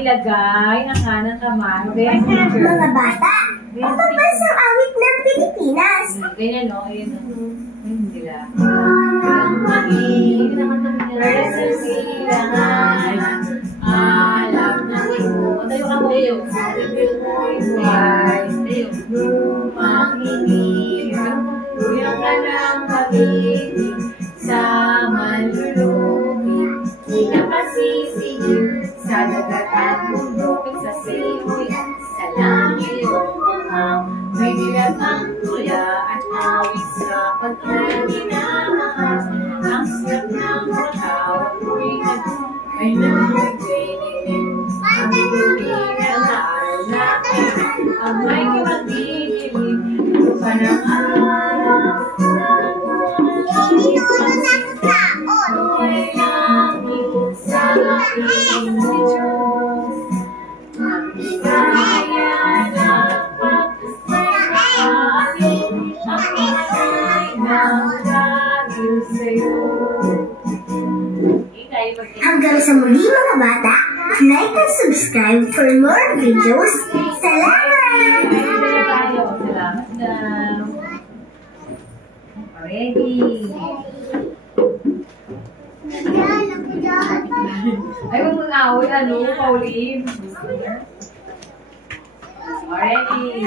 ilagay ang kanang kamay. Mga bata, papapas ang awit ng Pilipinas. Ganyan, no? Ayan, no? Hindi lang. Ang mag-iigas sa silangan, alam na ito. Tayo ka mo. Lumang iniwan, yung ka ng pag-ibig sa manlulupin. Di na masisigil sa dagat at bundok, sa siwit, sa langit yung mga may bigat ang tuya at awit sa pagkain minamahas. Ang sarap ng matawag mo'y ay nagpinigin. Ang bibigin ang araw natin, ang may magdidilig. Lupa ng araw, Hindi ko na nagkaon. ay langit sa aking Diyos. Ang bigaya ng pagkakaaling, ang inay ng dahil sa'yo. Hanggang sa muli mga bata, like and subscribe for more videos. Salamat! Salamat daw. Ready. Ay, huwag mong awit, Pauline. Ready.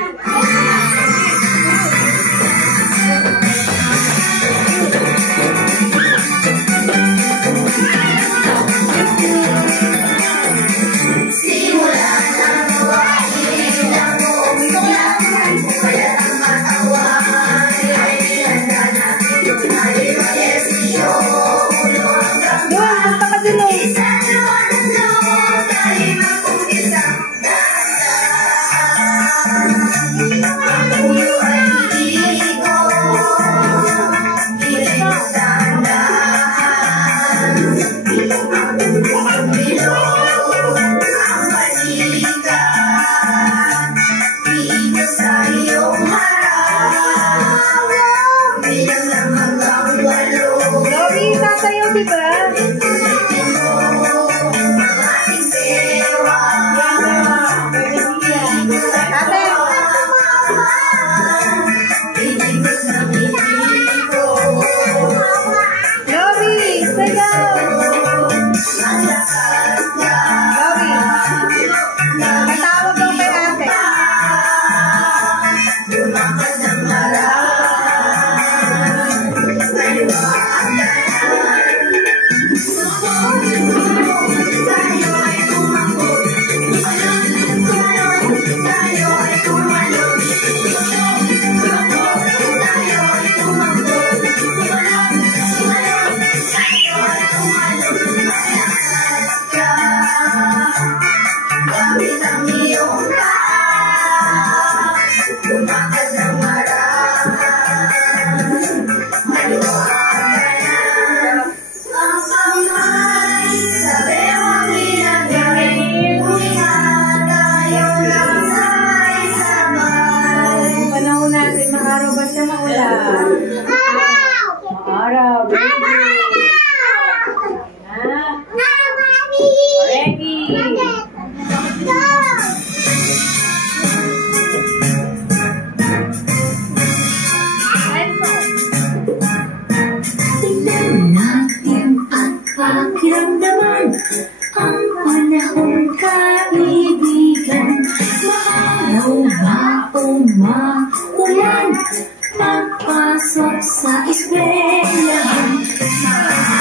Pagpasok sa eskwelahan,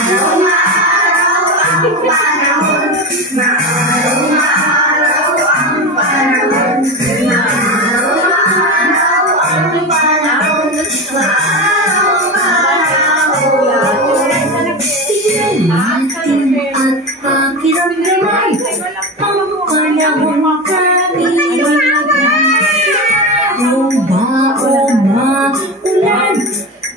araw-araw ang panahon, araw-araw ang panahon, araw-araw ang panahon, tingnan natin at pakiramdaman ang panahon kaibigan. Ulan,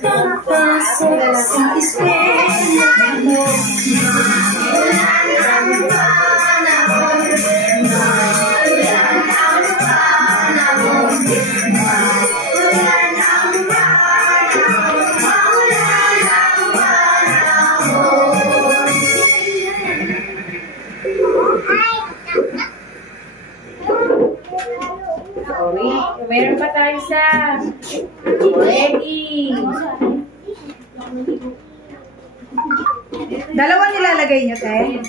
pagpasok sa eskwelahan mo. Maulan ang panahon, maulan ang panahon, maulan ang panahon, maulan ang panahon. Dalawa nilalagay niyo, te?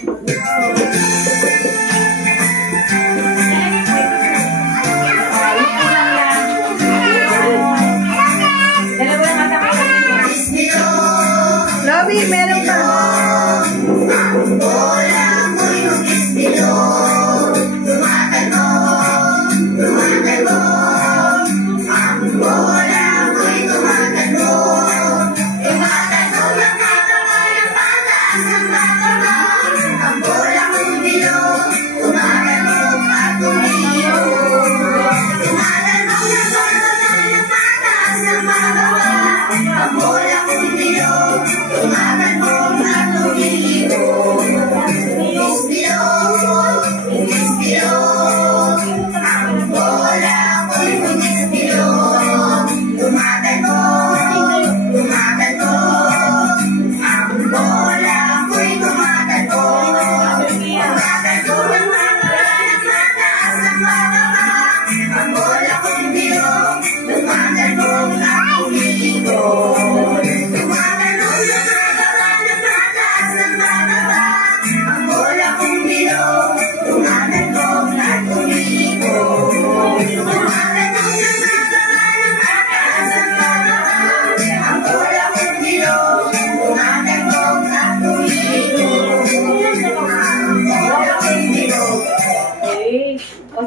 Robby, meron pa.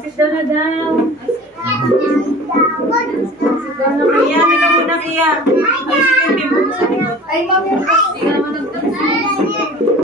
Sit down na daw. Sit down na kaya. Hindi ka muna kaya. Ayusin yung bimbo mo sa likod. Ay, mami. Hindi ka naman nagtanong.